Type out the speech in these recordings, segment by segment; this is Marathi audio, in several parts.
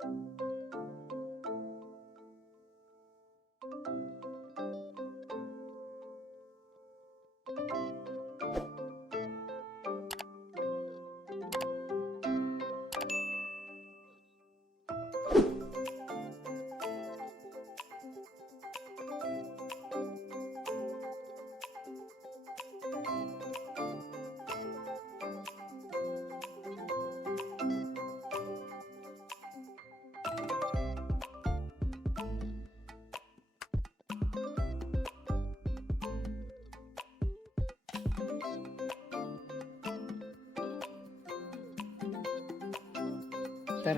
तर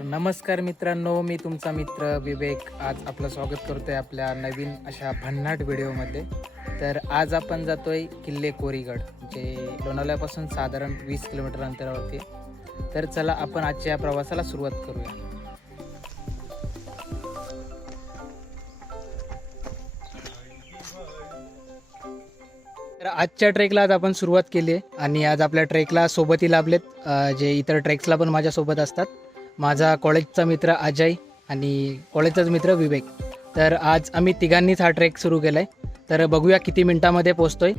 नमस्कार मित्रांनो, मी तुमचा मित्र विवेक आज आपलं स्वागत करतोय आपल्या नवीन अशा भन्नाट व्हिडिओमध्ये। तर आज आपण जातोय किल्ले कोरीगड, जे लोणावळ्यापासून साधारण 20 किलोमीटर अंतरावरती आहे। तर चला आपण आजच्या प्रवासाला सुरुवात करूया। तर आजच्या ट्रेकला आज आपण सुरुवात केली आहे आणि आज आपल्या ट्रेकला सोबती लाभलेत जे इतर ट्रेक्सला पण माझ्यासोबत असतात। माझा कॉलेजचा मित्र अजय आणि कॉलेजचाच मित्र विवेक। तर आज आम्ही तिघांनीच हा ट्रेक सुरू केला आहे। तर बघूया किती मिनिटांमध्ये पोहोचतोय।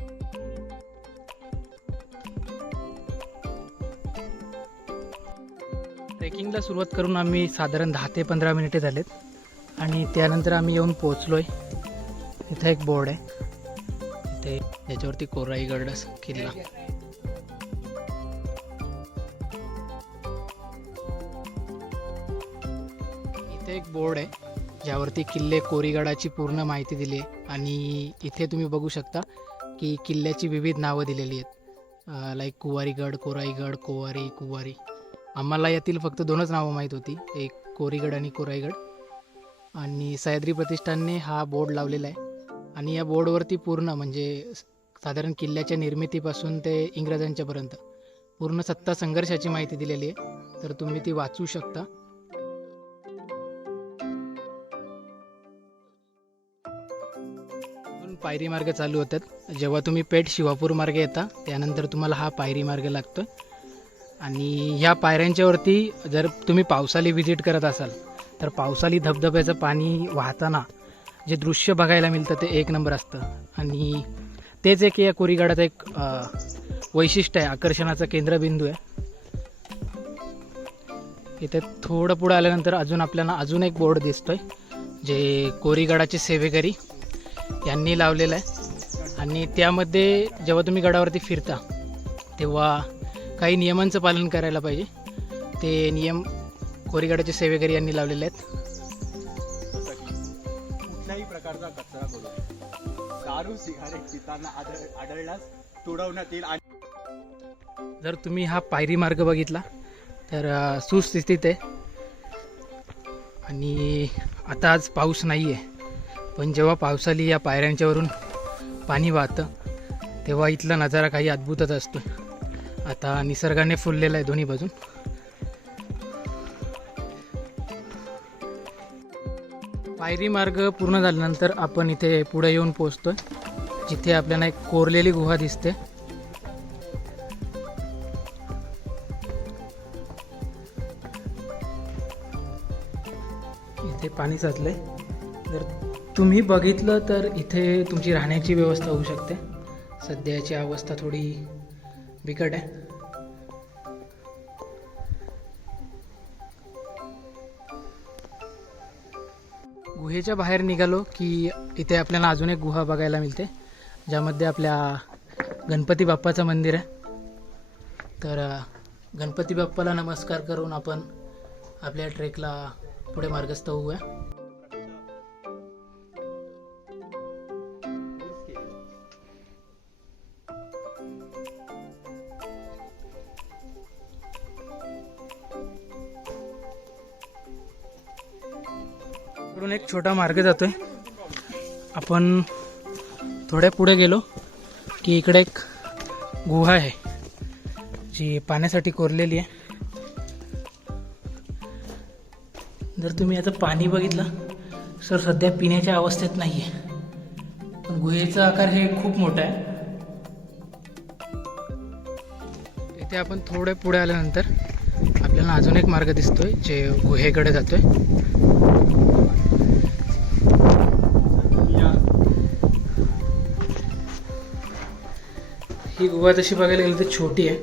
ट्रेकिंगला सुरुवात करून आम्ही साधारण 10 ते 15 मिनिटे झालेत आणि त्यानंतर आम्ही येऊन पोहोचलोय। इथे एक बोर्ड आहे, इथे याच्यावरती कोराईगड किल्ला। इथे एक बोर्ड आहे ज्यावरती किल्ले कोरीगडाची पूर्ण माहिती दिली आहे आणि इथे तुम्ही बघू शकता की किल्ल्याची विविध नावं दिलेली आहेत, लाईक कुवारीगड, कोराईगड, कोवारी, कुवारी। आम्हाला यातील फक्त 2च नावं माहीत होती, एक कोरीगड आणि कोराईगड। आणि सह्याद्री प्रतिष्ठानने हा बोर्ड लावलेला आहे आणि या बोर्डवरती पूर्ण म्हणजे साधारण किल्ल्याच्या निर्मितीपासून ते इंग्रजांच्यापर्यंत पूर्ण सत्ता संघर्षाची माहिती दिलेली आहे, तर तुम्ही ती वाचू शकता। पायरी मार्ग चालू होतात। जेव्हा तुम्ही पेठ शिवापूर मार्गे येता त्यानंतर तुम्हाला हा पायरी मार्ग लागतो आणि ह्या पायऱ्यांच्यावरती जर तुम्ही पावसाळी व्हिजिट करत असाल तर पावसाळी धबधब्याचं पाणी वाहताना जे दृश्य बघायला मिळतं ते एक नंबर असतं। आणि तेच एक या कोरीगडाचं एक वैशिष्ट्य आहे, आकर्षणाचा केंद्रबिंदू आहे। इथे थोडं पुढे आल्यानंतर आपल्याला अजून एक बोर्ड दिसतोय जे कोरीगडाचे सेवेकरी यांनी लावलेलं आहे आणि त्यामध्ये जेव्हा तुम्ही गडावरती फिरता तेव्हा काही नियमांचं पालन करायला पाहिजे, ते नियम कोरीगडाचे सेवेकरी यांनी लावलेले आहेत। कुठल्याही प्रकारचा कचरा करू नये, दारू सिगारेट पिताना आढळल्यास तुडवण्यात येईल। जर तुम्ही हा पायरी मार्ग बघितला तर सुस्थितीत आहे आणि आता आज पाऊस नाही आहे, पण जेव्हा पावसाळी या पायऱ्यांच्यावरून पाणी वाहतं तेव्हा इथला नजारा काही अद्भुतच असतो। आता निसर्गाने फुललेला आहे दोन्ही बाजून। पायरी मार्ग पूर्ण झाल्यानंतर आपण इथे पुढे येऊन पोहोचतोय, जिथे आपल्याला एक कोरलेली गुहा दिसते। इथे पाणी साचलंय, जर तुम्ही बघितलं तर इथे तुमची राहण्याची व्यवस्था होऊ शकते। सध्याची अवस्था थोडी बिकट आहे। गुहेच्या बाहेर निघालो की इथे आपल्याला अजून एक गुहा बघायला मिळते, ज्यामध्ये आपल्या गणपती बाप्पाचं मंदिर आहे। तर गणपती बाप्पाला नमस्कार करून आपण आपल्या ट्रेकला पुढे मार्गस्थ होऊया। इकडून एक छोटा मार्ग जातोय। आपण थोड्या पुढे गेलो की इकडे एक गुहा आहे जी पाण्यासाठी कोरलेली आहे। जर तुम्ही याचं पाणी बघितलं सर सध्या पिण्याच्या अवस्थेत नाही आहे, पण गुहेचा आकार हे खूप मोठा आहे। इथे आपण थोडे पुढे आल्यानंतर आपल्याला आपल्याला अजून एक मार्ग दिसतोय जे गुहेकडे जातोय. ही गुहा तशी बघायला गेली तर छोटी आहे,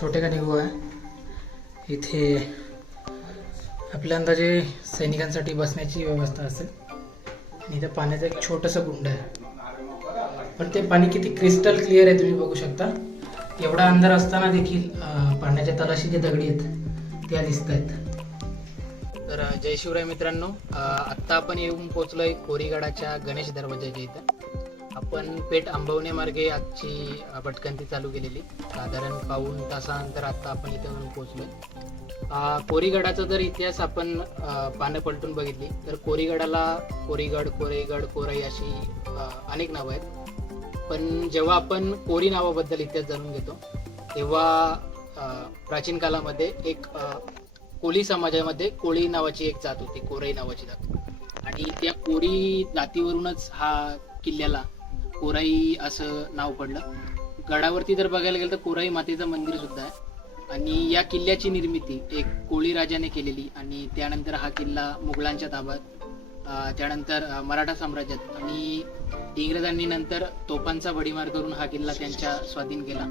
छोटेखानी गुहा आहे. इथे आपल्या अंदाजे सैनिकांसाठी बसण्याची व्यवस्था असेल आणि इथं पाण्याचं एक छोटंसं गुंड आहे. पण ते पाणी किती क्रिस्टल क्लिअर आहे तुम्ही बघू शकता. एवढा अंधार असताना देखील पाण्याच्या तळाशी जे दगडी आहेत त्या दिसत आहेत. तर जय शिवराय मित्रांनो, आत्ता आपण येऊन पोचलोय कोरीगडाच्या गणेश दरवाजाच्या इथं. आपण पेठ आंबवणे मार्गे आजची भटकंती चालू केलेली. साधारण पाऊण तासानंतर आत्ता आपण इथे येऊन पोचलोय. कोरीगडाचा जर इतिहास आपण पानं पलटून बघितली तर कोरीगडाला कोरीगड, कोरेगड, कोराई अशी अनेक नावं आहेत. पण जेव्हा आपण कोरी नावाबद्दल इतिहास जाणून घेतो तेव्हा प्राचीन काळामध्ये एक कोळी समाजामध्ये कोळी नावाची एक जात होती, कोराई नावाची जात. आणि त्या कोरी जातीवरूनच हा किल्ल्याला कोराई असं नाव पडलं. गडावरती जर बघायला गेलं तर कोराई मातेचं मंदिर सुद्धा आहे. आणि या किल्ल्याची निर्मिती एक कोळी राजाने केलेली आणि त्यानंतर हा किल्ला मुघलांच्या ताब्यात, त्यानंतर मराठा साम्राज्यात आणि इंग्रजांनी नंतर तोफांचा भडीमार करून हा किल्ला त्यांच्या स्वाधीन केला.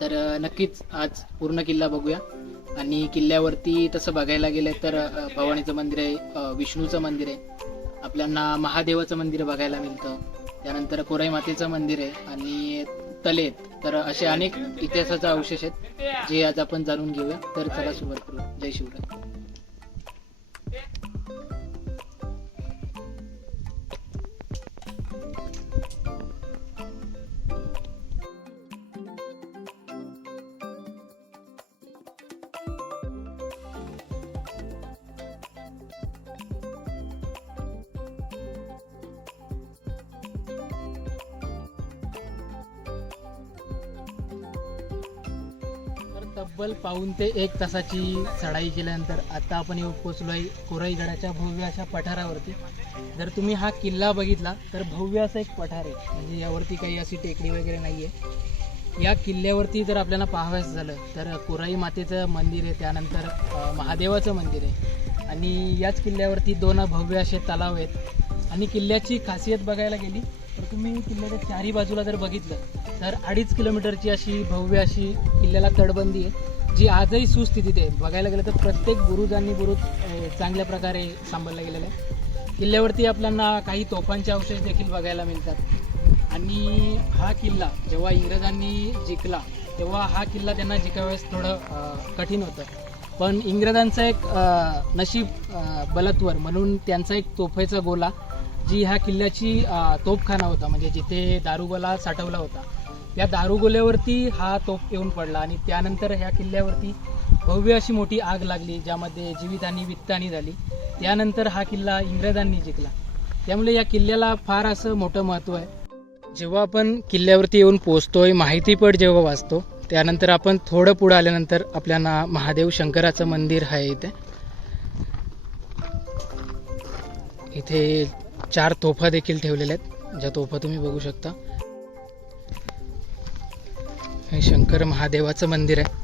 तर नक्कीच आज पूर्ण किल्ला बघूया. आणि किल्ल्यावरती तसं बघायला गेलं तर भवानीचं मंदिर आहे, विष्णूचं मंदिर आहे, आपल्याला महादेवाचं मंदिर बघायला मिळतं, त्यानंतर कोराई मातेचं मंदिर आहे आणि तले आहेत. तर असे अनेक इतिहासाचे अवशेष आहेत जे आज आपण जाणून घेऊया. तर चला सुरुवात करूया. जय शिवराय. तब्बल पाऊण ते 1 तासाची चढाई केल्यानंतर आता आपण येऊन पोचलोय कोराईगडाच्या भव्य अशा पठारावरती. जर तुम्ही हा किल्ला बघितला तर भव्य असं एक पठार आहे, म्हणजे यावरती काही अशी टेकडी वगैरे नाही आहे. या किल्ल्यावरती जर आपल्याला पाहावयाचं झालं तर कोराई मातेचं मंदिर आहे, त्यानंतर महादेवाचं मंदिर आहे आणि याच किल्ल्यावरती 2 भव्य असे तलाव आहेत. आणि किल्ल्याची खासियत बघायला गेली तर तुम्ही किल्ल्याच्या चारी बाजूला जर बघितलं तर 2.5 किलोमीटरची अशी भव्य अशी किल्ल्याला तटबंदी आहे जी आजही सुस्थितीत आहे. बघायला गेलं तर प्रत्येक बुरुजांनी बुरुज चांगल्या प्रकारे सांभाळला गेलेला आहे. किल्ल्यावरती आपल्याला काही तोफांचे अवशेष देखील बघायला मिळतात. आणि हा किल्ला जेव्हा इंग्रजांनी जिंकला तेव्हा हा किल्ला त्यांना जिंकावेळेस थोडं कठीण होतं. पण इंग्रजांचं एक नशीब बलत्वर म्हणून त्यांचा एक तोफेचा गोला जी ह्या किल्ल्याची तोफखाना होता, म्हणजे जिथे दारुगोला साठवला होता त्या दारुगोल्यावरती हा तोफ येऊन पडला. आणि त्यानंतर ह्या किल्ल्यावरती भव्य अशी मोठी आग लागली ज्यामध्ये जीवितहानी वित्तहानी झाली. त्यानंतर हा किल्ला इंग्रजांनी जिंकला. त्यामुळे या किल्ल्याला फार असं मोठं महत्त्व आहे. जेव्हा आपण किल्ल्यावरती येऊन पोचतोय, माहितीपट जेव्हा वाचतो, त्यानंतर आपण थोडं पुढं आल्यानंतर आपल्याला महादेव शंकराचं मंदिर आहे. इथे 4 तोफा देखील ठेवलेल्या आहेत, ज्या तोफा तुम्ही बघू शकता. हे शंकर महादेवाचं मंदिर आहे.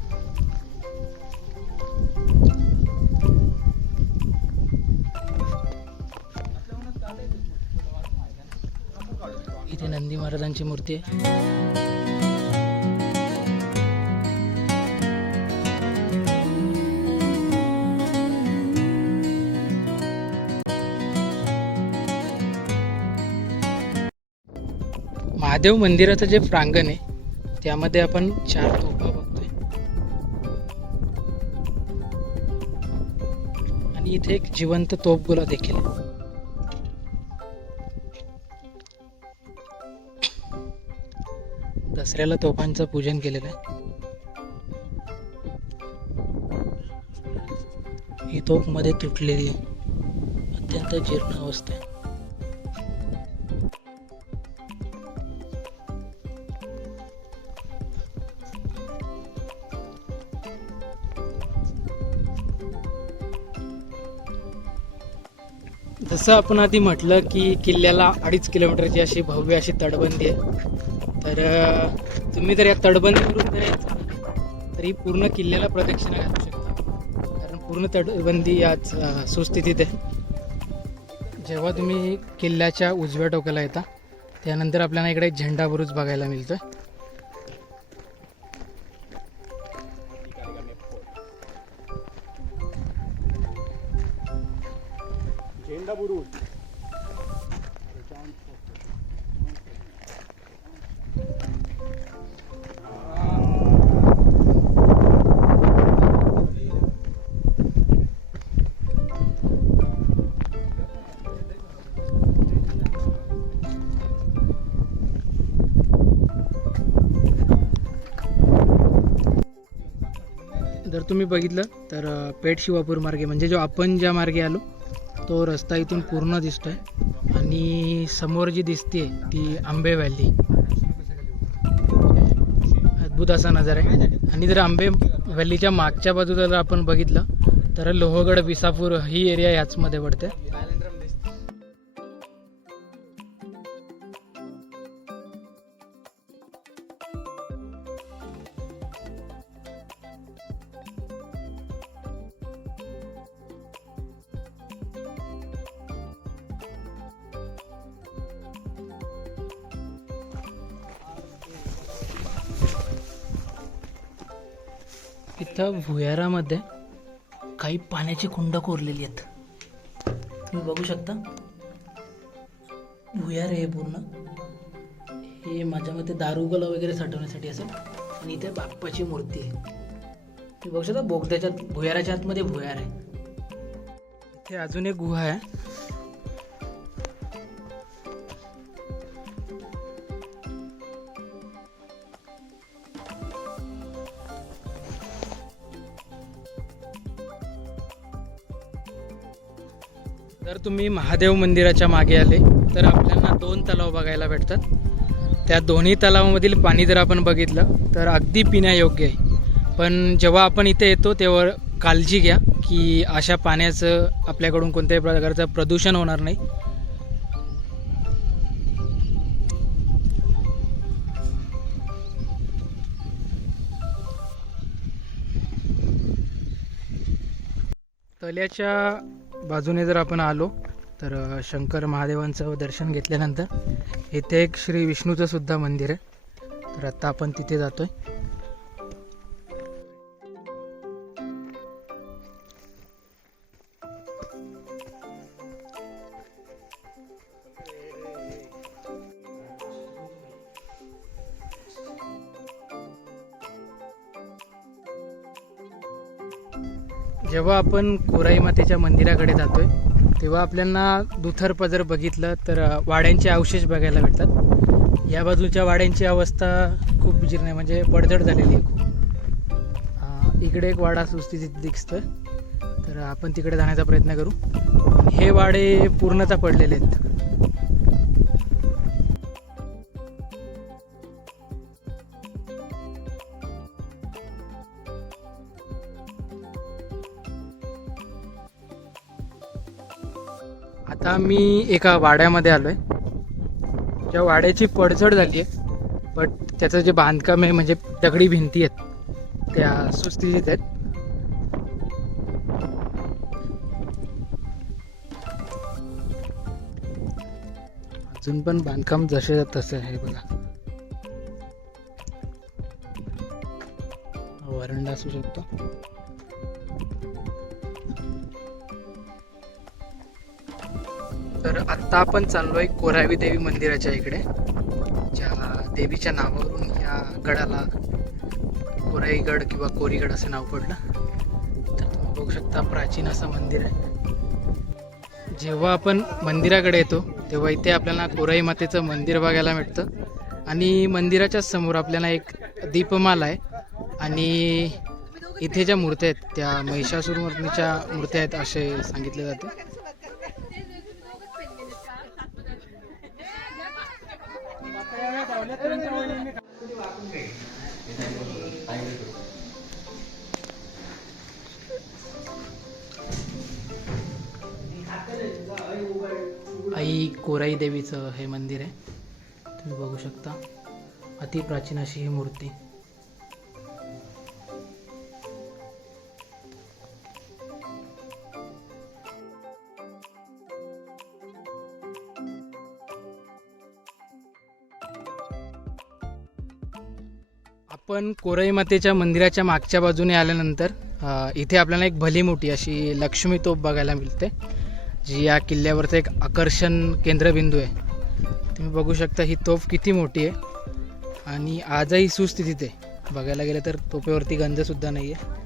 इथे नंदी महाराजांची मूर्ती आहे. महादेव मंदिराचं जे प्रांगण आहे त्यामध्ये आपण 4 तोफा बघतोय आणि इथे एक जिवंत तोफगोला देखील आहे. दसऱ्याला तोफांचं पूजन केलेलं आहे. ही तोफ मध्ये तुटलेली आहे, अत्यंत जीर्ण अवस्था आहे. जसं आपण आधी म्हटलं की किल्ल्याला 2.5 किलोमीटरची अशी भव्य अशी तटबंदी आहे. तर तुम्ही जर या तटबंदीवरून जर यायचं तर ही पूर्ण किल्ल्याला प्रदक्षिणा घालू शकता. पूर्ण तटबंदी आज सुस्थितीत आहे. जेव्हा तुम्ही किल्ल्याच्या उजव्या टोकाला येता त्यानंतर आपल्याला इकडे एक झेंडा बुरुज बघायला मिळतोय. झेंडा बुरुज. जर तुम्ही बघितलं तर पेठ शिवापूर मार्गे म्हणजे जो आपण ज्या मार्गे आलो तो रस्ता इथून पूर्ण दिसतोय आणि समोर जी दिसते ती आंबे व्हॅली. अद्भुत असा नजारा आहे. आणि जर आंबे व्हॅलीच्या मागच्या बाजूला जर आपण बघितलं तर लोहगड विसापूर ही एरिया याचमध्ये पडते. इथं भुयारामध्ये काही पाण्याची कुंड कोरलेली आहेत. तुम्ही बघू शकता भुयार आहे पूर्ण. हे माझ्या मते दारुगोला वगैरे साठवण्यासाठी असेल. आणि इथे बाप्पाची मूर्ती आहे. तुम्ही बघू शकता बोगद्याच्या भुयाराच्या आतमध्ये भुयार आहे. इथे अजून एक गुहा आहे. जर तुम्ही महादेव मंदिराच्या मागे आले तर आपल्याला 2 तलाव बघायला भेटतात. त्या दोन्ही तलावामधील पाणी जर आपण बघितलं तर अगदी पिण्यायोग्य आहे. पण जेव्हा आपण इथे येतो तेव्हा काळजी घ्या की अशा पाण्याचं आपल्याकडून कोणत्याही प्रकारचं प्रदूषण होणार नाही. तल्याच्या बाजूने जर आपण आलो तर शंकर महादेवांचं दर्शन घेतल्यानंतर इथे एक श्री विष्णूचं सुद्धा मंदिर आहे. तर आता आपण तिथे जातोय. जेव्हा आपण कोराई मातेच्या मंदिराकडे जातोय तेव्हा आपल्याला दुथर्प जर बघितलं तर वाड्यांचे अवशेष बघायला भेटतात. या बाजूच्या वाड्यांची अवस्था खूप जीर्ण आहे म्हणजे पडझड झालेली आहे खूप. इकडे एक वाडा सुस्थितीत दिसतोय तर आपण तिकडे जाण्याचा प्रयत्न करू. हे वाडे पूर्णतः पडलेले आहेत. आता मी एका वाड्यामध्ये आलोय. ज्या वाड्याची पडझड झाली आहे बट त्याचं जे बांधकाम आहे म्हणजे दगडी भिंती आहेत त्या सुस्थितीत आहेत. अजून पण बांधकाम जसे तसे आहे बघा. वरंडा असू शकतो. तर आत्ता आपण चाललोय कोरावी देवी मंदिराच्या इकडे. ज्या देवीच्या नावावरून या गडाला कोराईगड किंवा कोरीगड असं नाव पडलं. तर तुम्ही बघू शकता प्राचीन असं मंदिर आहे. जेव्हा आपण मंदिराकडे येतो तेव्हा इथे आपल्याला कोराई मातेचं मंदिर बघायला मिळतं. आणि मंदिराच्या समोर आपल्याला एक दीपमाला आहे. आणि इथे ज्या मूर्त्या आहेत त्या महिषासुरमर्दिनीच्या मूर्त्या आहेत असे सांगितले जाते. आई कोराई देवीचं हे मंदिर आहे. तुम्ही बघू शकता अति प्राचीन अशी ही मूर्ती. आपण कोराई मातेच्या मंदिराच्या मागच्या बाजूने आल्यानंतर इथे आपल्याला एक भली मोठी अशी लक्ष्मी तोफ बघायला मिळते, जी या किल्ल्यावरचं एक आकर्षण केंद्रबिंदू आहे. तुम्ही बघू शकता ही तोफ किती मोठी आहे आणि आजही सुस्थितीत आहे. बघायला गेलं तर तोफेवरती गंजसुद्धा नाही आहे.